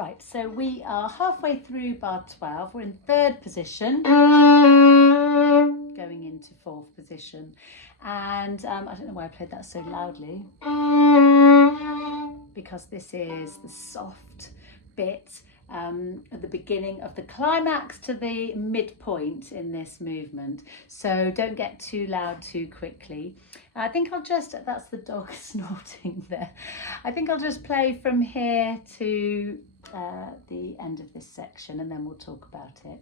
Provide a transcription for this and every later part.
Right, so we are halfway through bar 12. We're in third position, going into fourth position. And I don't know why I played that so loudly, because this is the soft bit at the beginning of the climax to the midpoint in this movement. So don't get too loud too quickly. I think I'll just, that's the dog snorting there. I think I'll just play from here to the end of this section, and then we'll talk about it.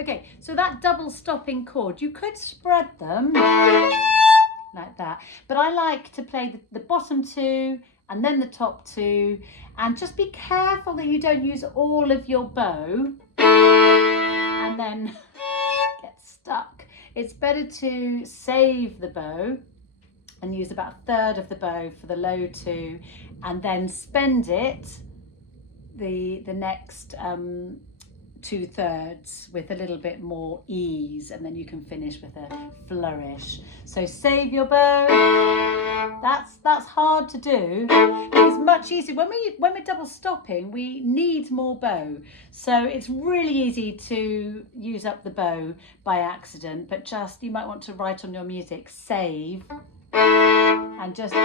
Okay, so that double stopping chord, you could spread them like that, but I like to play the bottom two and then the top two, and just be careful that you don't use all of your bow and then get stuck. It's better to save the bow and use about a third of the bow for the low two, and then spend it the next 2/3 with a little bit more ease, and then you can finish with a flourish. So save your bow. That's hard to do. It's much easier when we're double stopping. We need more bow, so it's really easy to use up the bow by accident. But just, you might want to write on your music, save, and just see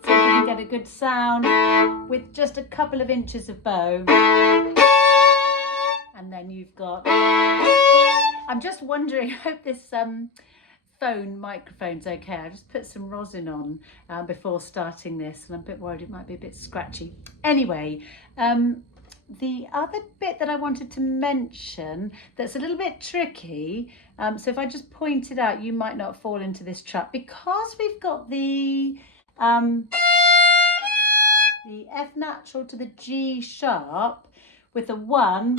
if you can get a good sound with just a couple of inches of bow. And then you've got, I'm just wondering, I hope this phone microphone's okay. I just put some rosin on before starting this, and I'm a bit worried it might be a bit scratchy. Anyway, the other bit that I wanted to mention that's a little bit tricky, so if I just point it out, you might not fall into this trap, because we've got the F natural to the G sharp with a 1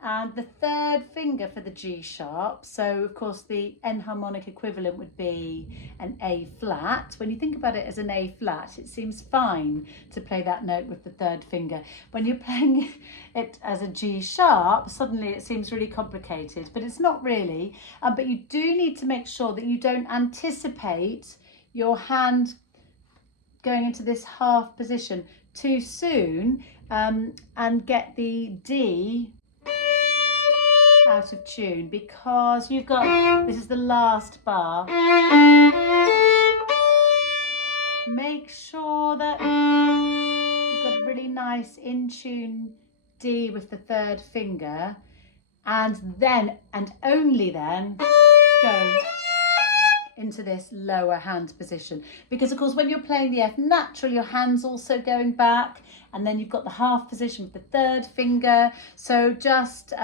and the third finger for the G sharp. So of course the enharmonic equivalent would be an A flat. When you think about it as an A flat, it seems fine to play that note with the third finger. When you're playing it as a G sharp, suddenly it seems really complicated, but it's not really. But you do need to make sure that you don't anticipate your hand going into this half position too soon and get the D out of tune, because you've got, this is the last bar. Make sure that you've got a really nice in tune D with the third finger, and then, and only then, go into this lower hand position, because of course when you're playing the F natural, your hand's also going back, and then you've got the half position with the third finger. So just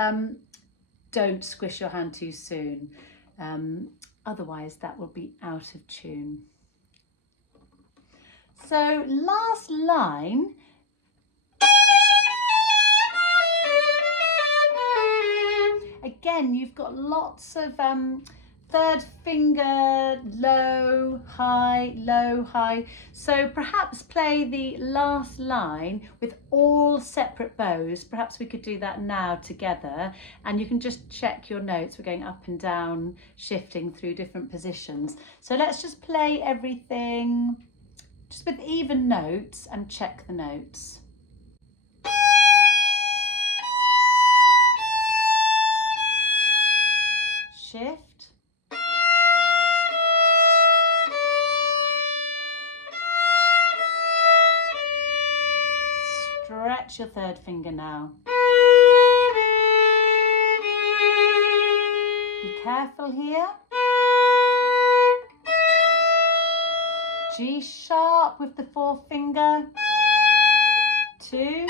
don't squish your hand too soon, otherwise that will be out of tune. So last line, again you've got lots of third finger, low, high. So perhaps play the last line with all separate bows. Perhaps we could do that now together, and you can just check your notes. We're going up and down, shifting through different positions. So let's just play everything just with even notes and check the notes. Shift. Stretch your third finger now. Be careful here. G sharp with the fourth finger. 2.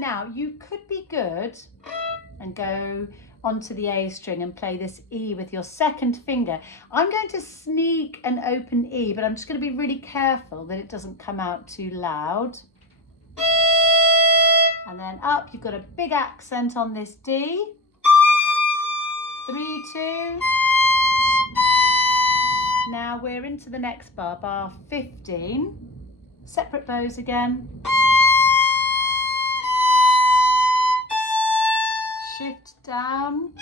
Now you could be good and go onto the A string and play this E with your second finger. I'm going to sneak an open E, but I'm just going to be really careful that it doesn't come out too loud. And then up, you've got a big accent on this D. 3, 2. Now we're into the next bar, bar 15. Separate bows again. Shift down.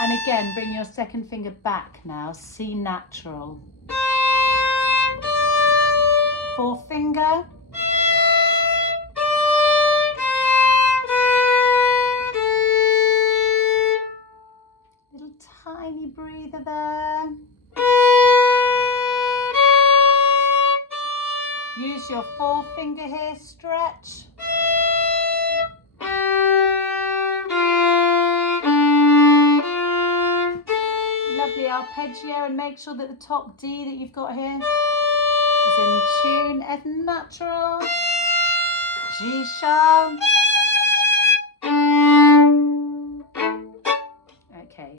And again, bring your second finger back now, C natural. 4th finger. Little tiny breather there. Use your 4th finger here, stretch. Lovely arpeggio, and make sure that the top D that you've got here is in tune. F natural, G sharp,